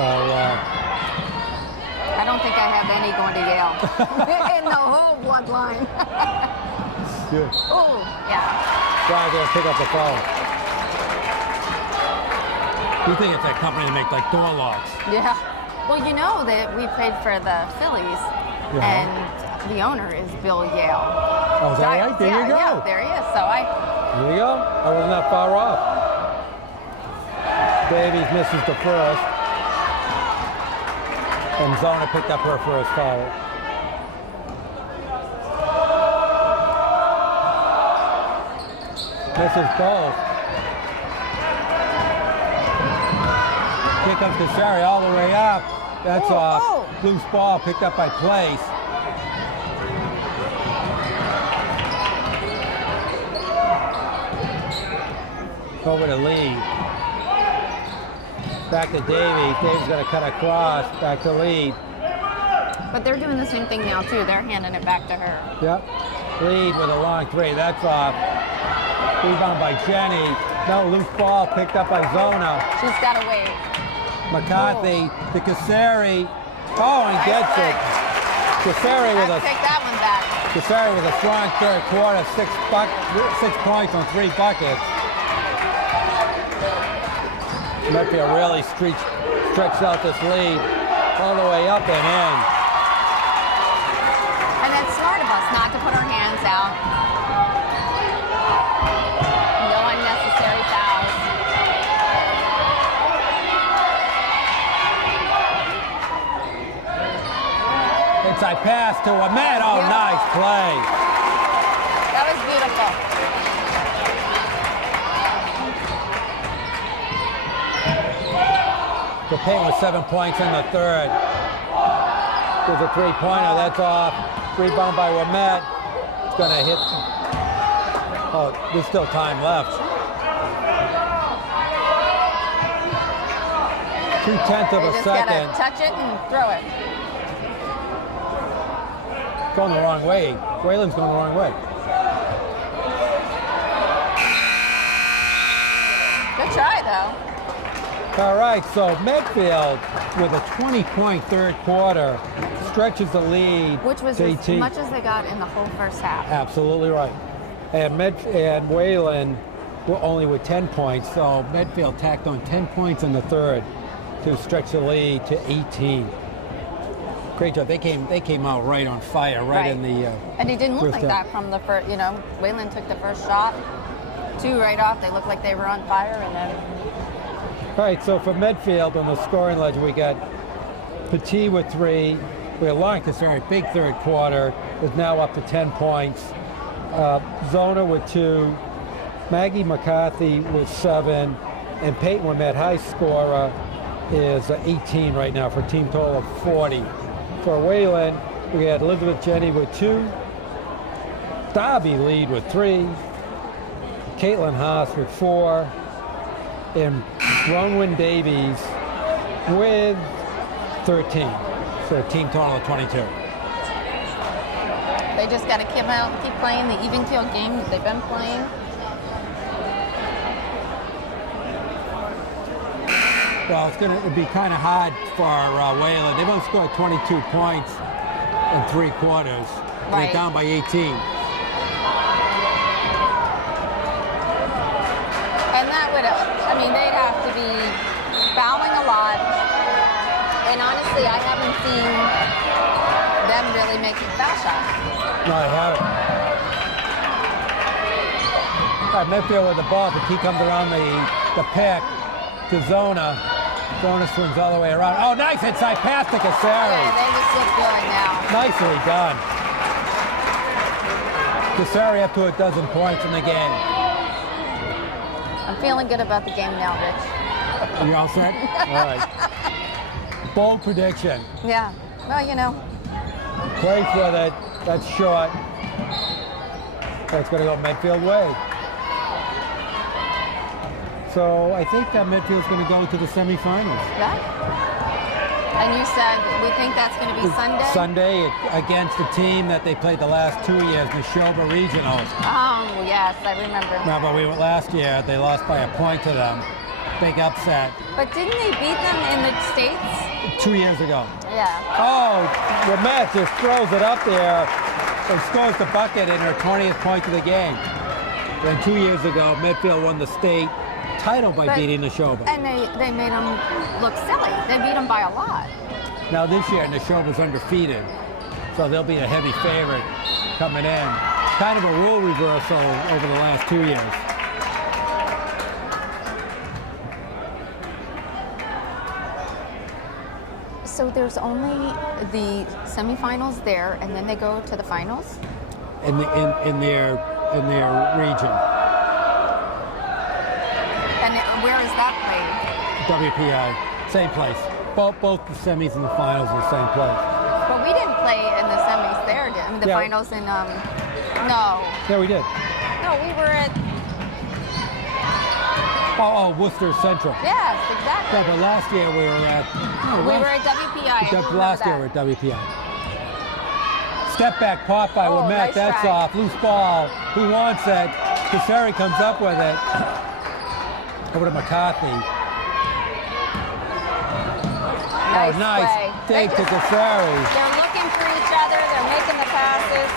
I don't think I have any going to Yale in the whole bloodline. good. Oh, yeah. Guys, gonna pick up the phone. You think it's that company that make like door locks? Yeah. Well, you know that we played for the Phillies, and the owner is Bill Yale. Oh, is that right? There you go. Yeah, there he is. So There you go. I wasn't that far off. Davies misses the first. And Zona picked up her first foul. Misses both. Here comes Cassari all the way up. That's off. Loose ball picked up by Place. Over to Lee. Back to Davey. Dave's going to cut across. Back to Lee. But they're doing the same thing now, too. They're handing it back to her. Yep. Lead with a long three. That's off. Rebound by Jenny. No, loose ball picked up by Zona. She's got to wait. McCarthy to Cassari. Oh, and gets it. Cassari with a Take that one back. Cassari with a strong third quarter. 6 points on 3 buckets. Medfield really stretched out this lead all the way up and in. And it's smart of us not to put our hands out. No unnecessary fouls. Inside pass to Ahmed. Oh, nice play. That was beautiful. The Payne with 7 points in the third. There's a three-pointer. That's off. Rebound by Ahmed. It's going to hit. Oh, there's still time left. 2/10 of a Just second. gotta touch it and throw it. Going the wrong way. Wayland's going the wrong way. Good try, though. All right, so Medfield with a 20-point third quarter stretches the lead. Which was to as 18. much as they got in the whole first half. Absolutely right. And Wayland were only with 10 points, so Medfield tacked on 10 points in the third to stretch the lead to 18. Great job. They came out right on fire, right in the. And it didn't look first like half. that from the first. You know, Wayland took the first shot, 2 right off. They looked like they were on fire, and then. All right, so for Medfield on the scoring ledger, we got Petit with 3. We got Lauren Cassari, big third quarter, is now up to 10 points. Zona with 2. Maggie McCarthy with 7. And Peyton Wimet, high scorer, is 18 right now for a team total of 40. For Wayland, we had Elizabeth Jenny with 2. Darby Lead with 3. Caitlin Haas with 4. And Bronwyn Davies with 13. So a team total of 22. They just got to keep out and keep playing the even keel game that they've been playing. Well, it's going to be kind of hard for Wayland. They've only scored 22 points in 3 quarters. Right. They're down by 18. And that would, I mean, they'd have to be fouling a lot. And honestly, I haven't seen them really making foul shots. No, they haven't. All right, Medfield with the ball, but he comes around the pick to Zona. Zona swings all the way around. Oh, nice inside pass to Cassari. Yeah, they just look good now. Nicely done. Cassari up to a dozen points in the game. I'm feeling good about the game now, Rich. You all set? All right. Bold prediction. Yeah. Well, you know. Place with it. That's short. That's going to go Medfield way. So I think that Medfield's going to go to the semifinals. Yeah. And you said we think that's going to be Sunday? Sunday against the team that they played the last 2 years, the Neshoba Regionals. Oh, yes, I remember. Remember, we went last year. They lost by a point to them. Big upset. But didn't they beat them in the States? 2 years ago. Yeah. Oh, Ramet just throws it up there and scores the bucket in her 20th point of the game. Then 2 years ago, Medfield won the state title by beating Neshoba. And they made them look silly. They beat them by a lot. Now this year, Neshoba's undefeated, so they'll be a heavy favorite coming in. Kind of a rule reversal over the last 2 years. So there's only the semifinals there, and then they go to the finals? in their region. And where is that played? WPI, same place. Both the semis and the finals in the same place. But we didn't play in the semis there, did we? I mean, the Yeah. finals in, no. Yeah, we did. No, we were at, Oh, Worcester Central. yes, exactly. Yeah, but last year we were at. We were at WPI. I do remember Last year we that. were at WPI. Step back pop by Oh, Womet. nice That's try. off. Loose ball. Who wants it? Cassari comes up with it. Over to McCarthy. Nice Oh, nice. play. Dig to Cassari. They're looking for each other. They're making the passes.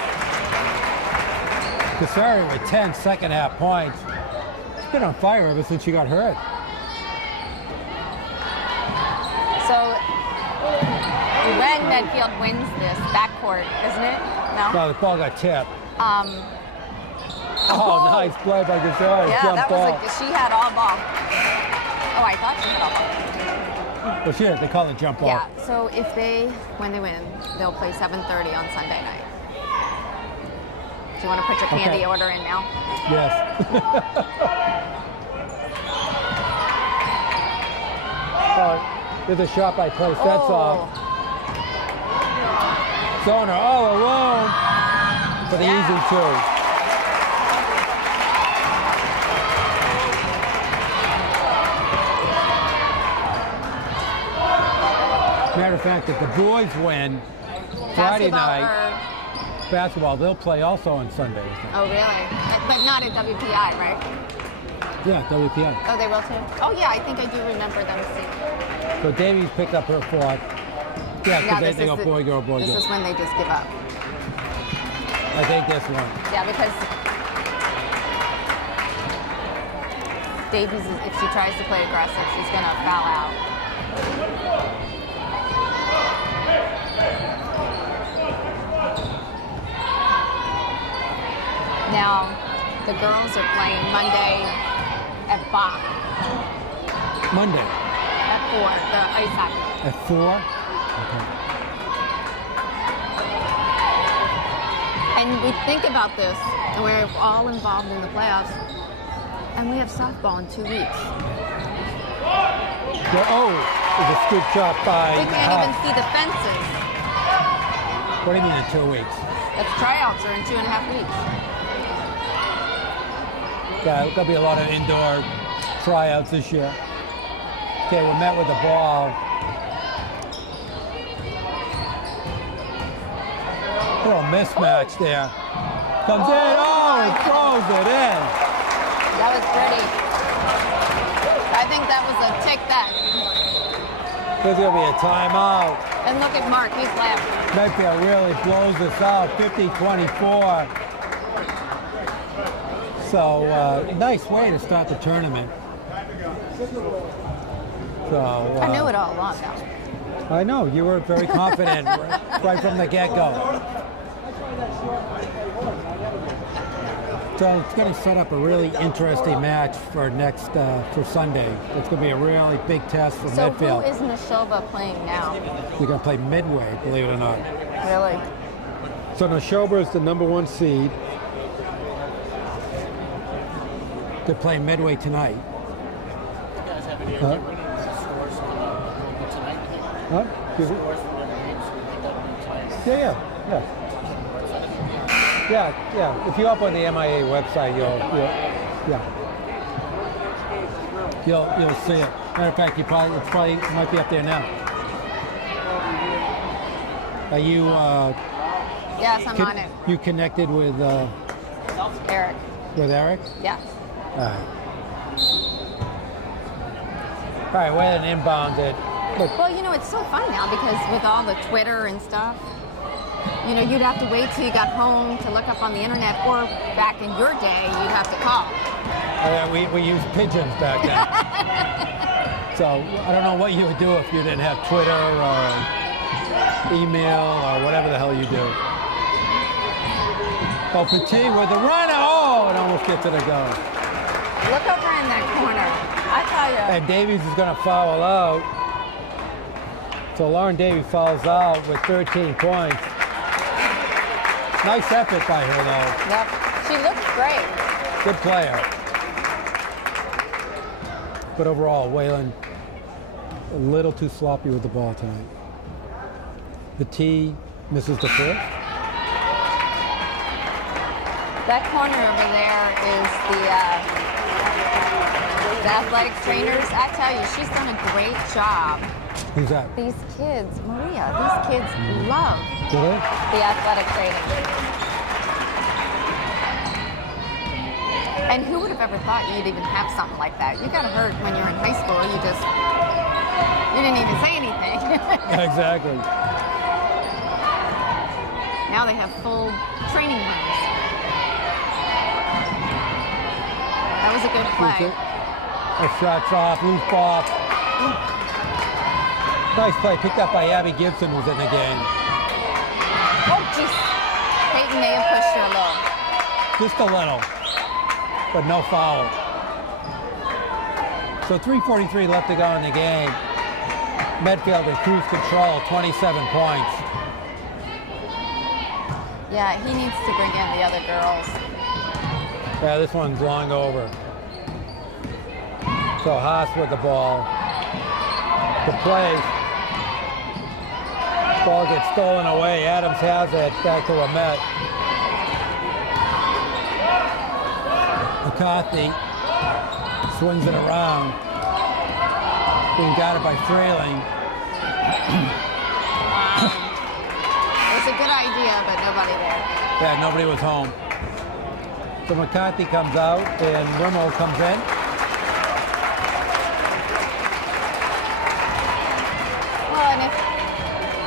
Cassari with 10 second half points. She's been on fire ever since she got hurt. So when Medfield wins this backcourt, isn't it? No? No, the ball got tipped. Um, Oh, nice play by Cassari. yeah, Jump that ball. was she had all ball. Oh, I thought she had all ball. Well, shit, they call it jump ball. Yeah, so when they win, they'll play 7:30 on Sunday night. Do you want to put your candy Okay. order in now? Yes. Oh, there's a shot by place. That's off. Zoner all alone for the Yeah. easy two. Matter of fact, if the boys win Friday night basketball, they'll play also on Sunday. I think. Oh, really? But not at WPI, right? Yeah, WPI. Oh, they will too? Oh, yeah, I think I do remember them seeing. So Davies picked up her fourth. Yeah, No, because they go boy, girl, boy, this girl. is when they just give up. I think this one. Yeah, because Davies, if she tries to play aggressive, she's going to foul out. Now, the girls are playing Monday at Bach Monday at 4, the ice hockey. at 4. Okay. And we think about this, and we're all involved in the playoffs, and we have softball in 2 weeks. There's a scoop shot by We can't even see the fences. What do you mean in 2 weeks? That's tryouts are in 2.5 weeks. Yeah, there'll be a lot of indoor tryouts this year. Okay, we're met with the ball. Little mismatch there. Comes in, and throws it in. That was pretty. I think that was a take that. There's gonna be a timeout. And look at Mark, he's laughing. Medfield really blows this out, 50-24. So, nice way to start the tournament. So, I knew it all along though. I know, you were very confident right from the get-go. So it's going to set up a really interesting match for for Sunday. It's going to be a really big test for So Medfield. who is Neshoba playing now? We're going to play Midway, believe it or not. Really? So Neshoba is the #1 seed. They're playing Midway tonight. Huh? Huh? Excuse me? Yeah. Yeah. If you up on the MIAA website, you'll see it. Matter of fact, it might be up there now. Are you? Yes, I'm on it. You connected with Eric. Eric? Yes. All right, Wayland inbounds it. Look, Well, it's so fun now because with all the Twitter and stuff, you'd have to wait till you got home to look up on the internet, or back in your day, you'd have to call. we used pigeons back then. So I don't know what you would do if you didn't have Twitter or email or whatever the hell you do. Oh, Petit with the runner. Oh, it almost gets to the goal. Look over in that corner. I tell you. And Davies is going to foul out. So Lauren Davey fouls out with 13 points. Nice effort by her, though. Yep. She looks great. Good player. But overall, Wayland a little too sloppy with the ball tonight. The tee misses the fifth. That corner over there is the athletic trainers. I tell you, she's done a great job. Who's that? These kids, Maria, these kids love Do they? the athletic training. And who would have ever thought you'd even have something like that? You got hurt when you're in high school. You didn't even say anything. Exactly. Now they have full training rooms. That was a good play. A shot's off, loose ball. Nice play, picked up by Abby Gibson, was in the game. Oh, jeez. Peyton may have pushed her a little. Just a little, but no foul. So 3:43 left to go in the game. Medfield in cruise control, 27 points. Yeah, he needs to bring in the other girls. Yeah, this one's long over. So Haas with the ball. The play. Ball gets stolen away. Adams has it. Back to Lamette. McCarthy swings it around. Being guarded by Frayling. It was a good idea, but nobody there. Yeah, nobody was home. So McCarthy comes out and Rimmel comes in. Well, and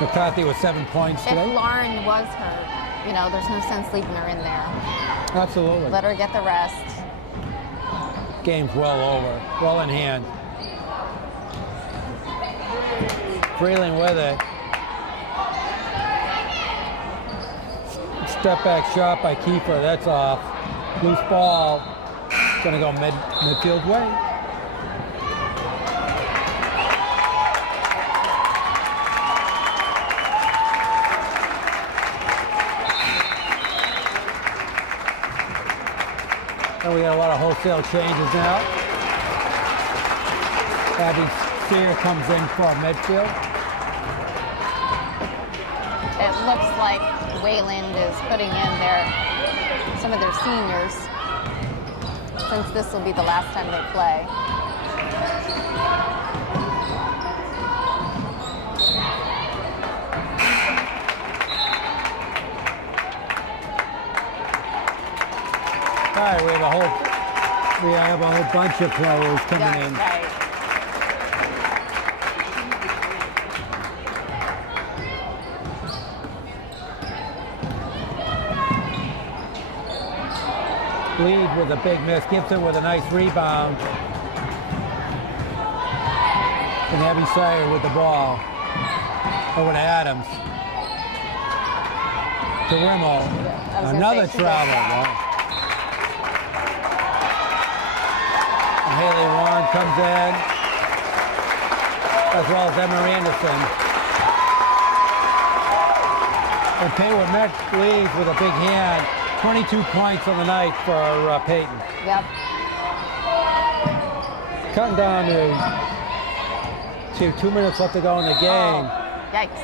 McCarthy with 7 points if today. Lauren was hurt, you know, there's no sense leaving her in there. Absolutely. Let her get the rest. Game's well over, well in hand. Freeling with it. Step back shot by Kiefer, that's off. Loose ball, gonna go midfield way. And we got a lot of wholesale changes now. Abby Sear comes in for Medfield. It looks like Wayland is putting in some of their seniors, since this will be the last time they play. All right, we have a whole bunch of players coming in. Right. Lead with a big miss. Gibson with a nice rebound. And Abby Sayer with the ball. Over to Adams. To Rimmel. Another travel. And Haley Warren comes in. As well as Emma Anderson. And Paywood Met leads with a big hand. 22 points on the night for Peyton. Yep. Cutting down to 2 minutes left to go in the game. Oh, yikes.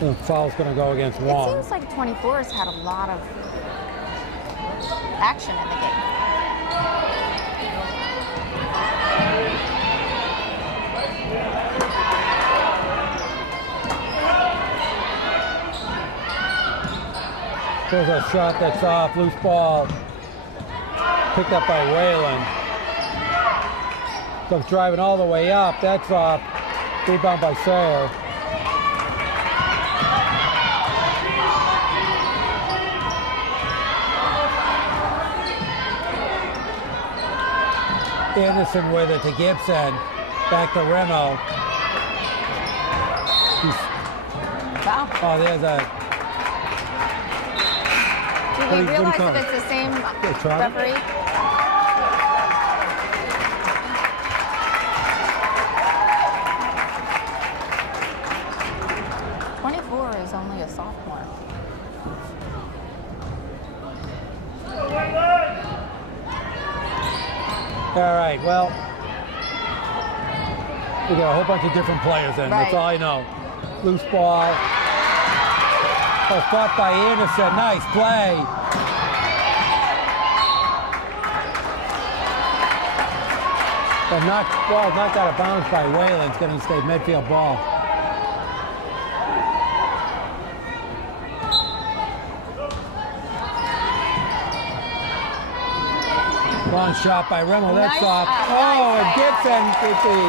The foul's going to go against Wong. It seems like 24 has had a lot of action in the game. There's a shot that's off, loose ball. Picked up by Wayland. Comes driving all the way up, that's off. Rebound by Sayer. Anderson with it to Gibson. Back to Rimmel. Wow. Oh, there's a we What do you realize call that it? it's the same Trotter? referee? 24 is only a sophomore. All right, well, we got a whole bunch of different players in. That's Right. all I know. Loose ball. Oh, fought by Anderson. Nice play. But knocked out of bounds by Wayland. It's going to stay midfield ball. Long shot by Rimmel. That's Nice, off. nice And Gibson with the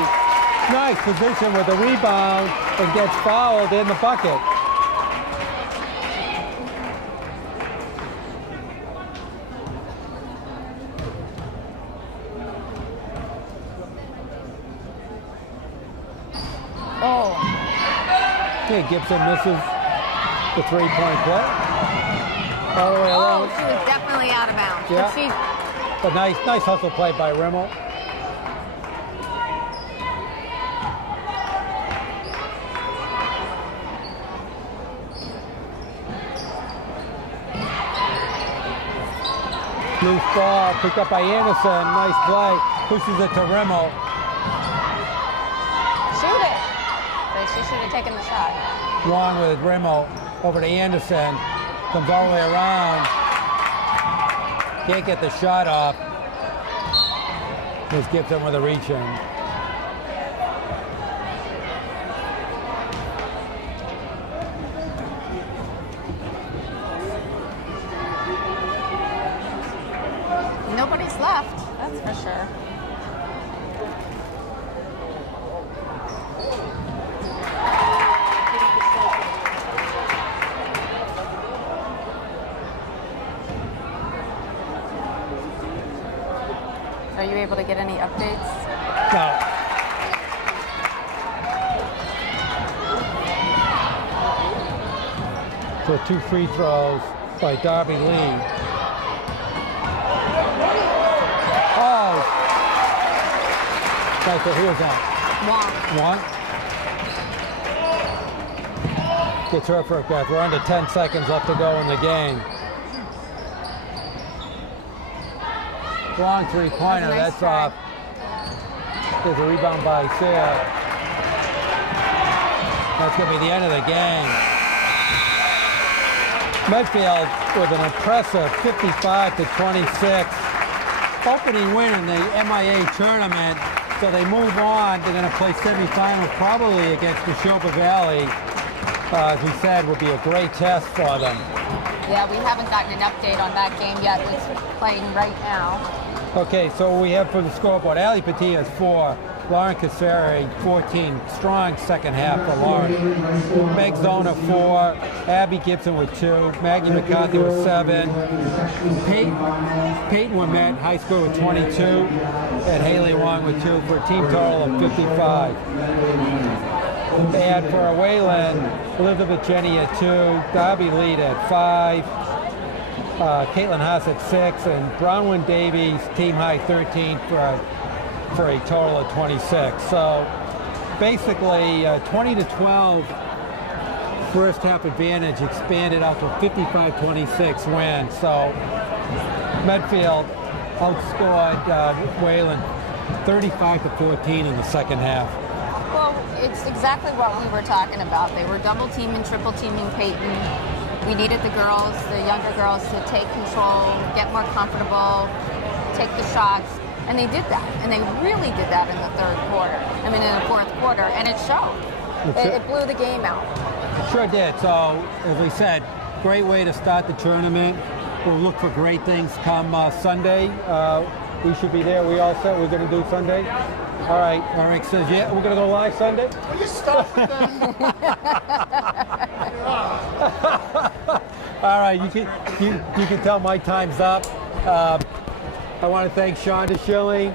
nice position with the rebound and gets fouled in the bucket. Oh, Okay, Gibson misses the three-point play. All the way along. she was definitely out of bounds. Yeah. But she, But nice hustle play by Rimmel. Loose ball picked up by Anderson. Nice play. Pushes it to Rimmel. shoot it. But she should have taken the shot. Long with Rimmel over to Anderson. Comes all the way around. Can't get the shot off. Here's Gibson with a reach in. Nobody's left, that's for sure. Are you able to get any updates? No. So 2 free throws by Darby Lee. Oh! Right, so here's that. Wow. One. Gets her for a breath. We're under 10 seconds left to go in the game. Long three-pointer, Nice that's try. off. There's a rebound by Sarah. That's going to be the end of the game. Medfield with an impressive 55-26 opening win in the MIAA tournament. So they move on. They're going to play semifinals probably against Neshoba Valley. As we said, will be a great test for them. Yeah, we haven't gotten an update on that game yet. It's playing right now. Okay, so we have for the scoreboard, Ali Patias 4, Lauren Casari 14. Strong second half for Lauren. Meg Zona 4, Abby Gibson with 2, Maggie McCarthy with 7, Peyton Wimette, high school with 22, and Haley Wong with 2 for a team total of 55. And for Wayland, Elizabeth Jenny at 2, Darby Lead at 5, Caitlin Haas at 6, and Bronwyn Davies, team high 13 for a total of 26. So basically 20-12 first half advantage expanded out to a 55-26 win. So Medfield outscored Wayland 35-14 in the second half. Well, it's exactly what we were talking about. They were double teaming, triple teaming Peyton. We needed the girls, the younger girls, to take control, get more comfortable, take the shots, and they did that. And they really did that in the in the fourth quarter, and it showed. It blew the game out. It sure did. So, as we said, great way to start the tournament. We'll look for great things come Sunday. We should be there. We all set. We're going to do Sunday. All right. Eric says, yeah, we're going to go live Sunday. Will you stop with that? All right. You can tell my time's up. I want to thank Shonda Schilling.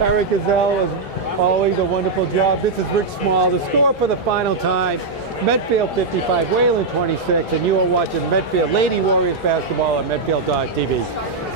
Eric Gazelle, as always, a wonderful job. This is Rich Small. The score for the final time, Medfield 55, Wayland 26, and you are watching Medfield Lady Warriors basketball on Medfield.tv.